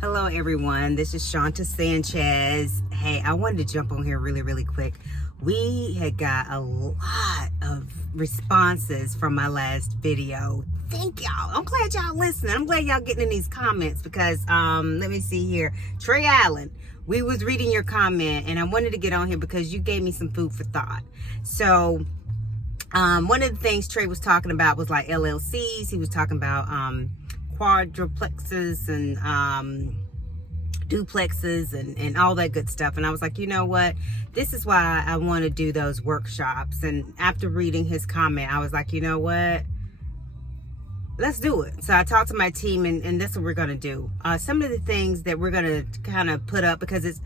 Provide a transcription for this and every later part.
Hello everyone, this is Shanta Sanchez. Hey, I wanted to jump on here really quick. We had got a lot of responses from my last video. Thank y'all. I'm glad y'all listening. I'm glad y'all getting in these comments because let me see here. Trey Allen, we was reading your comment and I wanted to get on here because you gave me some food for thought. So one of the things Trey was talking about was like LLCs. He was talking about quadruplexes and duplexes and all that good stuff. And I was like, you know what? This is why I want to do those workshops. And after reading his comment, I was like, you know what? Let's do it. So I talked to my team and that's what we're going to do. Some of the things that we're going to kind of put up because it's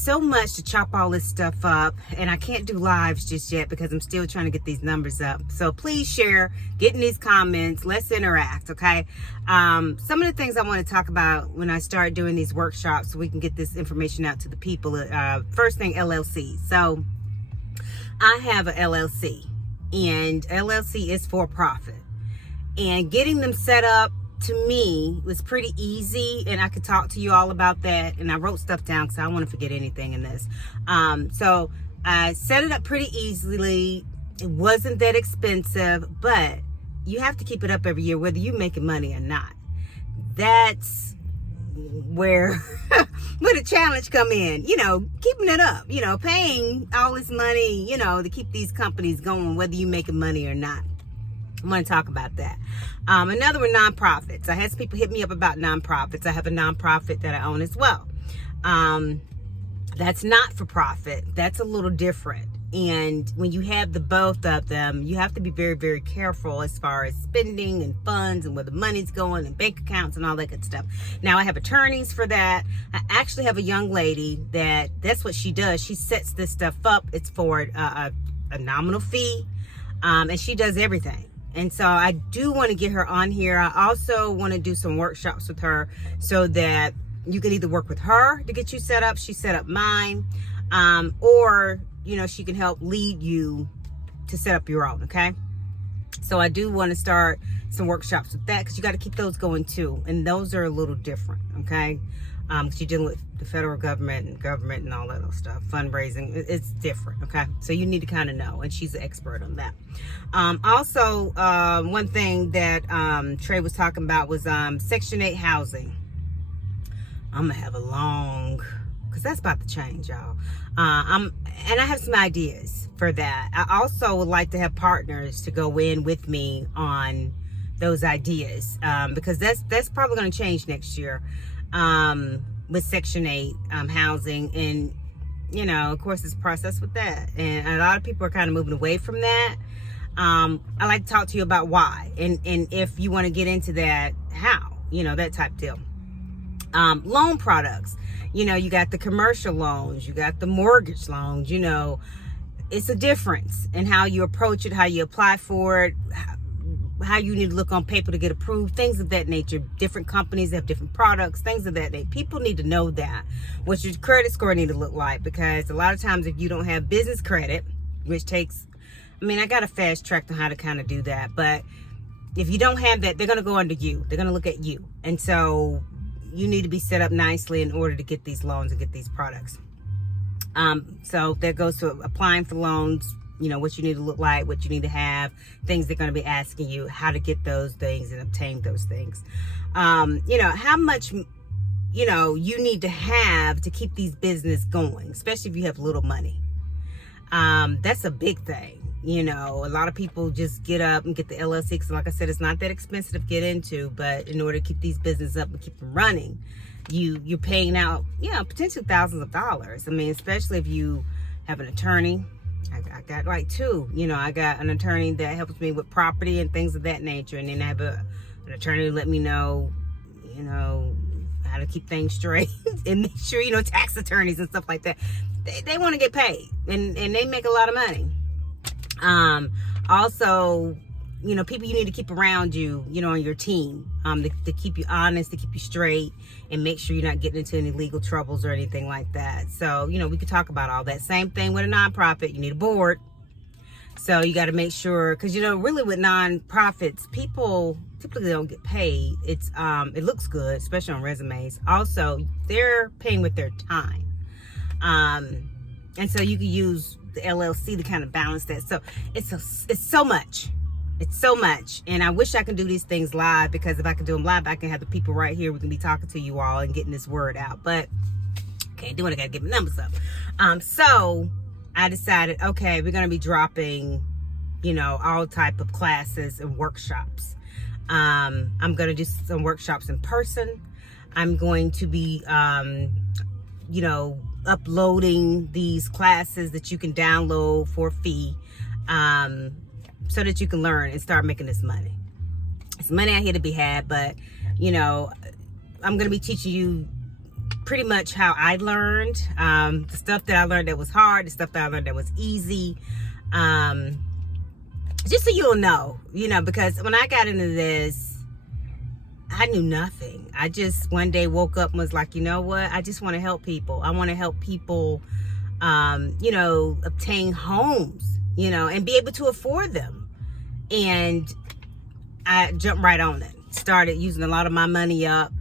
so much to chop all this stuff up, and I can't do lives just yet because I'm still trying to get these numbers up. So please share, get in these comments, let's interact, okay? Some of the things I want to talk about when I start doing these workshops so we can get this information out to the people. First thing, LLC. So I have a LLC, and LLC is for profit. And getting them set up to me was pretty easy, and I could talk to you all about that. And I wrote stuff down because I don't want to forget anything in this. So I set it up pretty easily. It wasn't that expensive, but you have to keep it up every year, whether you're making money or not. That's where the challenge come in, keeping it up, paying all this money, to keep these companies going, whether you're making money or not. I want to talk about that. Another one, nonprofits. I had some people hit me up about nonprofits. I have a nonprofit that I own as well. That's not for profit. That's a little different. And when you have the both of them, you have to be very careful as far as spending and funds and where the money's going and bank accounts and all that good stuff. Now I have attorneys for that. I actually have a young lady that's what she does. She sets this stuff up. It's for a nominal fee. And she does everything. And so I do want to get her on here. I also want to do some workshops with her so that you can either work with her to get you set up. She set up mine. Or, she can help lead you to set up your own. Okay. So I do want to start some workshops with that because you got to keep those going too. And those are a little different. Okay. Because you're dealing with the federal government and all that other stuff, fundraising, it's different, okay? So you need to kind of know, and she's an expert on that. Also, one thing that Trey was talking about was Section 8 housing. I'm gonna have a long, because that's about to change, y'all. And I have some ideas for that. I also would like to have partners to go in with me on those ideas, because that's probably gonna change next year. With Section 8 housing, and of course it's a process with that, and a lot of people are kind of moving away from that. I like to talk to you about why, and if you want to get into that, how, that type deal. Loan products, you got the commercial loans, you got the mortgage loans, it's a difference in how you approach it, how you apply for it, how you need to look on paper to get approved, things of that nature. Different companies have different products, things of that nature. People need to know that, what your credit score need to look like, because a lot of times if you don't have business credit, which takes, I got a fast track on how to kind of do that, but if you don't have that, they're going to go under you. They're going to look at you. And so you need to be set up nicely in order to get these loans and get these products. So that goes to applying for loans, what you need to look like, what you need to have, things they're going to be asking you, how to get those things and obtain those things. How much, you need to have to keep these business going, especially if you have little money. That's a big thing. A lot of people just get up and get the LLC. Because like I said, it's not that expensive to get into, but in order to keep these businesses up and keep them running, you're paying out, potentially thousands of dollars. Especially if you have an attorney. I got like two, I got an attorney that helps me with property and things of that nature. And then I have an attorney to let me know, how to keep things straight and make sure, tax attorneys and stuff like that. They want to get paid and they make a lot of money. Also, people you need to keep around you, on your team, to keep you honest, to keep you straight, and make sure you're not getting into any legal troubles or anything like that. So, we could talk about all that. Same thing with a nonprofit. You need a board. So you got to make sure, because really with nonprofits, people typically don't get paid. It looks good, especially on resumes. Also, they're paying with their time, and so you can use the LLC to kind of balance that. So it's so much. It's so much, and I wish I could do these things live, because if I could do them live, I can have the people right here. We can be talking to you all and getting this word out, but can't do it. I gotta get my numbers up. So I decided, okay, we're gonna be dropping, all type of classes and workshops. I'm gonna do some workshops in person. I'm going to be, uploading these classes that you can download for a fee, so that you can learn and start making this money. It's money out here to be had, but I'm gonna be teaching you pretty much how I learned, the stuff that I learned that was hard, the stuff that I learned that was easy, just so you'll know, because when I got into this, I knew nothing. I just one day woke up and was like, you know what? I just want to help people. I want to help people, obtain homes, and be able to afford them. And I jumped right on it. Started using a lot of my money up,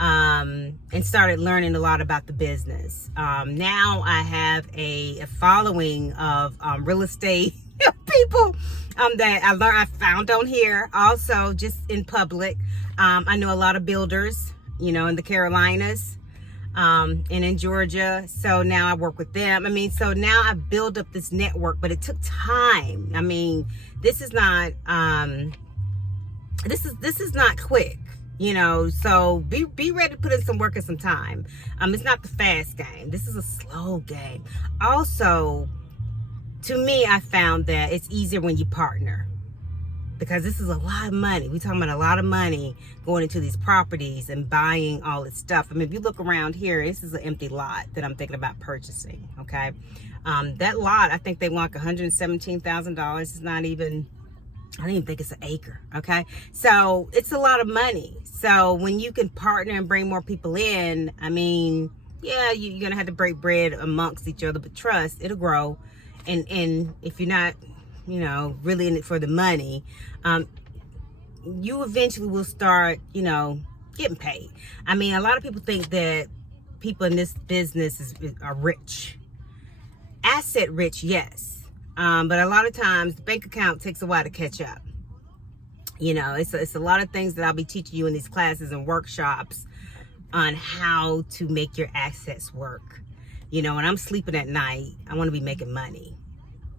and started learning a lot about the business. Now I have a following of real estate people that I found on here, also just in public. I know a lot of builders, in the Carolinas, and in Georgia. So now I work with them. So now I build up this network, but it took time. This is not this is not quick. So be ready to put in some work and some time. It's not the fast game. This is a slow game. Also, to me, I found that it's easier when you partner, because this is a lot of money. We're talking about a lot of money going into these properties and buying all this stuff. if you look around here, this is an empty lot that I'm thinking about purchasing, okay? That lot, I think they want like $117,000. It's not even, I don't even think it's an acre, okay? So it's a lot of money. So when you can partner and bring more people in, yeah, you're gonna have to break bread amongst each other, but trust, it'll grow. And if you're not, really in it for the money, you eventually will start, getting paid. A lot of people think that people in this business are rich. Asset rich, yes. But a lot of times the bank account takes a while to catch up. It's a lot of things that I'll be teaching you in these classes and workshops on how to make your assets work. When I'm sleeping at night, I want to be making money.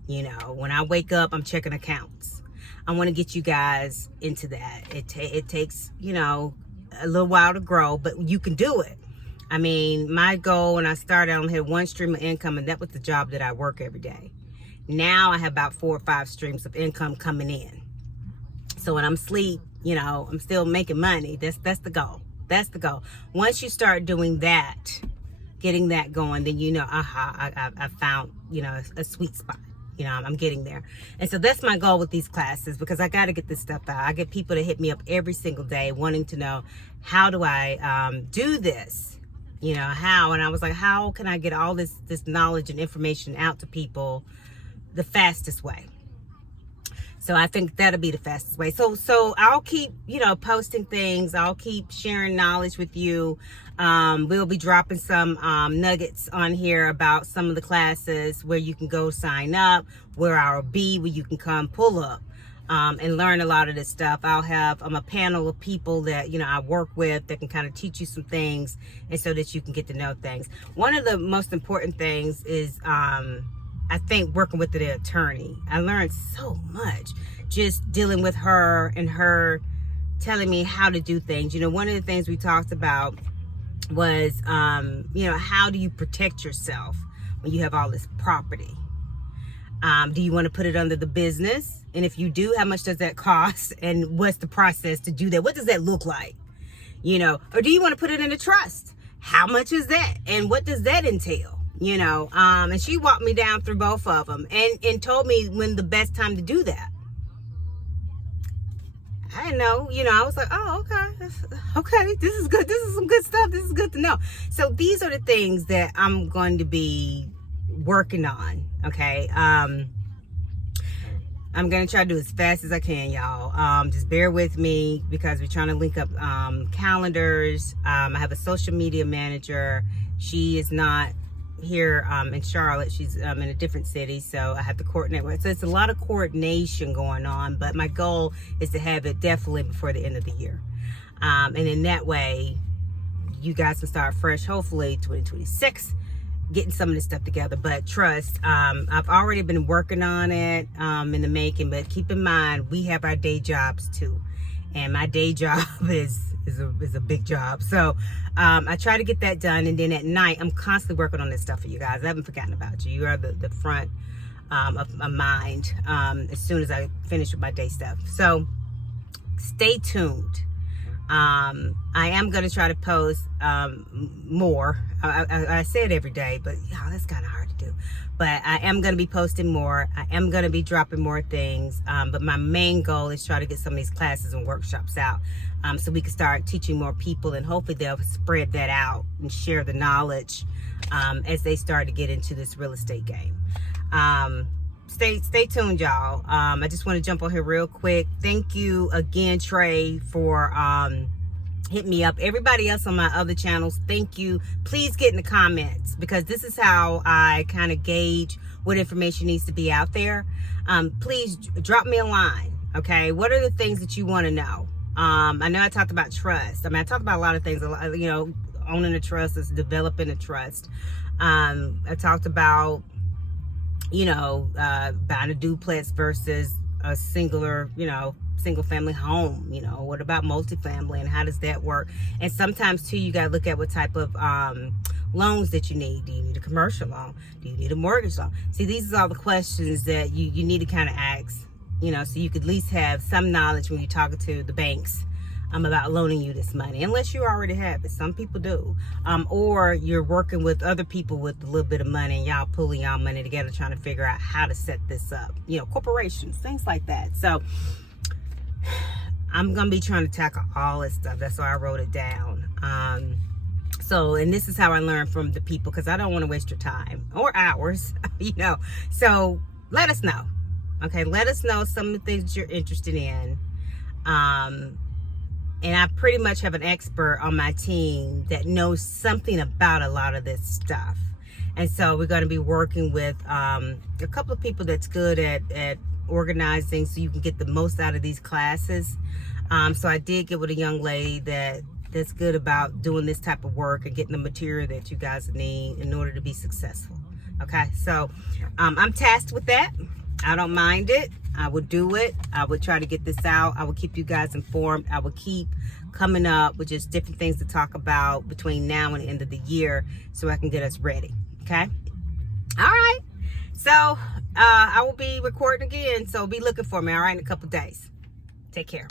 When I wake up, I'm checking accounts. I want to get you guys into that. It takes, a little while to grow, but you can do it. My goal when I started, I only had one stream of income, and that was the job that I work every day. Now I have about 4 or 5 streams of income coming in. So when I'm asleep, I'm still making money. That's the goal. That's the goal. Once you start doing that, getting that going, then I found a sweet spot. I'm getting there. And so that's my goal with these classes, because I got to get this stuff out. I get people to hit me up every single day wanting to know, how do I do this? How? And I was like, how can I get all this knowledge and information out to people the fastest way? So I think that'll be the fastest way. So I'll keep, posting things. I'll keep sharing knowledge with you. We'll be dropping some nuggets on here about some of the classes where you can go sign up, where I'll be, where you can come pull up and learn a lot of this stuff. I'll have a panel of people that, I work with that can kind of teach you some things, and so that you can get to know things. One of the most important things is, I think, working with the attorney. I learned so much just dealing with her and her telling me how to do things. One of the things we talked about was, how do you protect yourself when you have all this property? Do you want to put it under the business? And if you do, how much does that cost? And what's the process to do that? What does that look like? Or do you want to put it in a trust? How much is that? And what does that entail? And she walked me down through both of them and told me when the best time to do that. I didn't know, I was like, oh, okay, this is good. This is some good stuff. This is good to know. So these are the things that I'm going to be working on. Okay. I'm going to try to do as fast as I can, y'all. Just bear with me because we're trying to link up calendars. I have a social media manager. She is not here in Charlotte. She's in a different city, so I have to coordinate with. So it's a lot of coordination going on, but my goal is to have it definitely before the end of the year. And in that way, you guys can start fresh, hopefully 2026. Getting some of this stuff together. But trust, I've already been working on it in the making, but keep in mind we have our day jobs too, and my day job is a big job. So I try to get that done, and then at night I'm constantly working on this stuff for you guys. I haven't forgotten about you. You are the front of my mind as soon as I finish with my day stuff. So stay tuned. I am going to try to post more. I say it every day, but that's kind of hard to do. But I am going to be posting more. I am going to be dropping more things. But my main goal is try to get some of these classes and workshops out so we can start teaching more people, and hopefully they'll spread that out and share the knowledge as they start to get into this real estate game. Stay tuned, y'all. I just want to jump on here real quick. Thank you again, Trey, for hitting me up. Everybody else on my other channels, thank you. Please get in the comments, because this is how I kind of gauge what information needs to be out there. Please drop me a line, okay? What are the things that you want to know? I know I talked about trust. I mean, I talked about a lot of things, you know, owning a trust, is developing a trust. I talked about, you know, buying a duplex versus a single family home. You know, what about multifamily and how does that work? And sometimes too, you got to look at what type of loans that you need. Do you need a commercial loan? Do you need a mortgage loan? See, these are all the questions that you need to kind of ask, you know, so you could at least have some knowledge when you're talking to the banks about loaning you this money, unless you already have it. Some people do, or you're working with other people with a little bit of money, and y'all pulling y'all money together trying to figure out how to set this up, you know, corporations, things like that. So I'm gonna be trying to tackle all this stuff. That's why I wrote it down. And this is how I learn from the people, because I don't want to waste your time or hours, you know. So let us know, okay? Let us know some of the things you're interested in. And I pretty much have an expert on my team that knows something about a lot of this stuff. And so we're going to be working with a couple of people that's good at organizing so you can get the most out of these classes. So I did get with a young lady that's good about doing this type of work and getting the material that you guys need in order to be successful. Okay, so I'm tasked with that. I don't mind it. I would do it. I would try to get this out. I would keep you guys informed. I would keep coming up with just different things to talk about between now and the end of the year so I can get us ready. Okay? All right. So I will be recording again. So be looking for me, all right, in a couple days. Take care.